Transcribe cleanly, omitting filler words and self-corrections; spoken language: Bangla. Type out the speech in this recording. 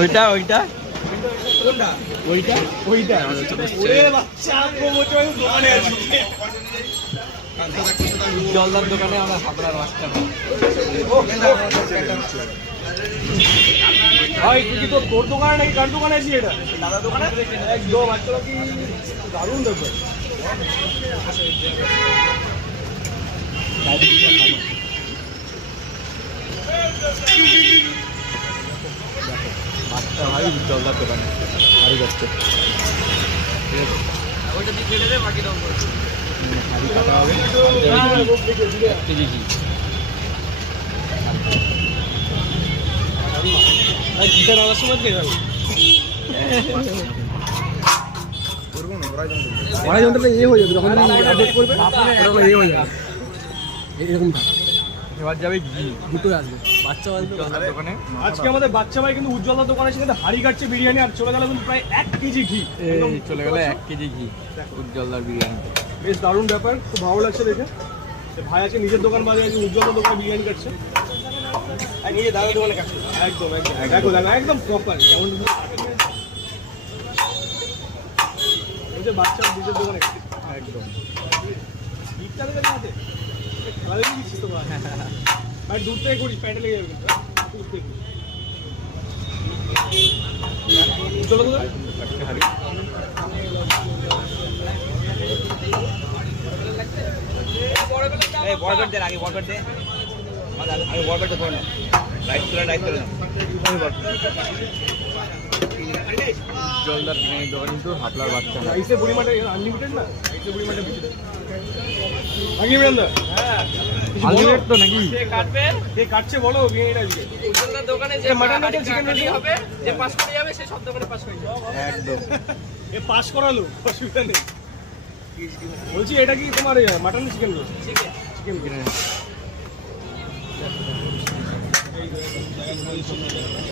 ওইটা ওইটা ওইটা ওইটা জলদার দোকানে আমরা হাবড়ার মাছটা ভাই তুই কি তোর দোকানে নাকি কার দোকানে আছি? এটা দাদা দোকানে একদম আজকাল কি দারুণ ব্যাপার। মাছটা ভাই জলদার দোকানে হারি যাচ্ছে হারি কাটা হবে 1 কেজি ঘি। ঘিটা নামার সময় খেয়ে যাবো। কড়াই যন্ত্রটা এ হয়ে যাবে যখন আপডেট করবে ওটা এ হয়ে যাবে এরকম থাকে। এবার যাবে ঘি দুটোই আসবে বাচ্চা আসবে জলদার দোকানে। আজকে আমাদের বাচ্চা ভাই কিন্তু উজ্জ্বলদার দোকানে সেখানে হাড়ি কাটছে বিরিয়ানি আর চলে গেল কিন্তু প্রায় 1 কেজি ঘি। এই চলে গেল 1 কেজি ঘি উজ্জ্বলদার বিরিয়ানি। বেশ দারুণ ব্যাপার, খুব ভালো লাগছে দেখে। ভাই আছে নিজের দোকান বাজে আছে উজ্জ্বলদার দোকানে বিরিয়ানি কাটছে নিজে দাদার দোকানে কাটছে একদম একদম দেখো দেখো একদম প্রপার কেমন বাচ্চা নিজের দোকানে একদম ভিড়টা দেখে হাতে খেলা দেখে দিচ্ছিস তো ভাই দূর থেকে করিস প্যান্টে লেগে যাবে দূর থেকে চলো তো হারি বরবেট দেন আগে বরবেট দে আগে বরবেটটা ধরে নাও রাইট করে নাও জলদার বিরিয়ানির দোকান কিন্তু হাবলার বাচ্চা না। রাইসের পরিমাণটা আনলিমিটেড না রাইসের পরিমাণটা বেশি আগে বেরোন হ্যাঁ আনলিমিটেড তো নাকি কে কাটছে বলো বিরিয়ানিটা আজকে উজ্জ্বলদার দোকানে যে মাটন হাড়ি চিকেন কাটারি হবে যে পাস করে যাবে সে সব দোকানে পাস হয়ে যাবে একদম এ পাস করালো অসুবিধা নেই। বলছি এটা কি তোমার mutton chicken roll? Chicken biryani